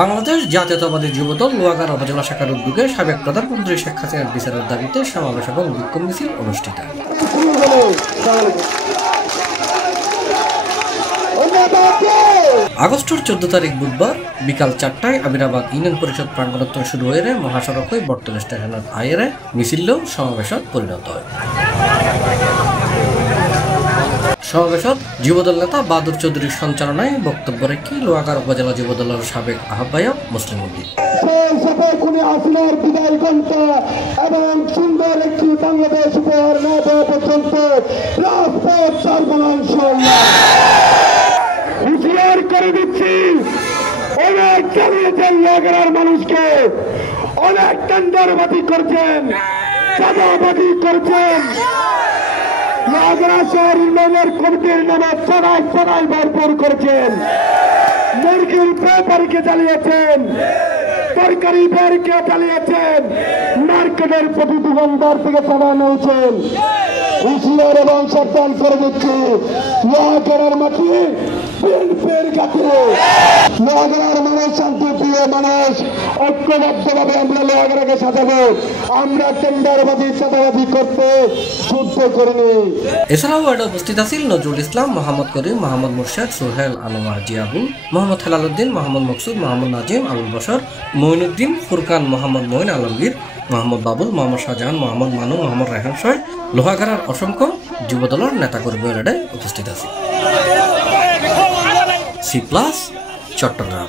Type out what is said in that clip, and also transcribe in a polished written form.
বাংলাদেশ জাতীয়তাবাদী যুবদল লোহাগাড়া উপজেলা শাখার উদ্যোগে সাবেক প্রধানমন্ত্রী শেখ হাসিনার বিচারের দাবিতে সমাবেশ এবং বিক্ষোভ মিছিল অনুষ্ঠিত। আগস্টের 14 তারিখ বুধবার বিকাল 4টায় আমিরাবাদ ইউনিয়ন পরিষদ প্রাঙ্গণত শুরু হয়ে মহাসড়ক হয়ে বর্তমান স্টেশনের আইরে মিছিল সমাবেশত পরিণত হয়। সমাবেশত যুবদল নেতা বাদুর চৌধুরীর সঞ্চালনায় বক্তব্য রেখে লোহাগাড়া উপজেলা যুবদলের সাবেক আহ্বায়ক মুসলিম উদ্দিন এবং সুন্দর একটি বাংলাদেশ উপহার না দেওয়া পর্যন্ত রাজপথ ছাড়ব না ইনশাআল্লাহ। হুঁশিয়ার করে দিচ্ছি, অনেক চালিয়েছেন লোহাগাড়ার মানুষকে, অনেক টেন্ডারবাজি করছেন, চাঁদাবাজি করছেন, লোহাগাড়া শহর উন্নয়নের কমিটির নামে চড়াই চড়াই ভরপুর করেছেন, মুরগির ব্যাপারীকে চালিয়েছেন, তরকারি ব্যাপারীকে চালিয়েছেন, মার্কেটের প্রতি দোকানদার থেকে চাঁদা নিয়েছেন। হুঁশিয়ার এবং সাবধান করে দিচ্ছি, লোহাগাড়ার মাটি বিএনপির ঘাঁটি। লোহাগাড়ার মানুষ শান্তিপ্রিয় মানুষ, ঐক্যবদ্ধভাবে আমরা লোহাগাড়াকে সাজাবো। আমরা টেন্ডারবাজি চাঁদাবাজি করতে যুদ্ধ করিনি। এছাড়াও এতে উপস্থিত আছেন নজরুল ইসলাম, মোহাম্মদ করিম, মোহাম্মদ মুর্শেদ, সোহেল আনোয়ার জিয়াবুল, মোহাম্মদ হেলালুদ্দিন, মোহাম্মদ মকসুদ, মোহাম্মদ নাজিম, আবুল বশর, মঈনুদ্দিন, ফুরকান, মোহাম্মদ মঈন আলমগীর, মোহাম্মদ বাবুল, মোহাম্মদ শাহজাহান, মোহাম্মদ মানু, মোহাম্মদ রায়হান সহ লোহাগাড়ার অসংখ্য যুবদলের নেতাকর্মীরা উপস্থিত আছে। C plus Chittagong.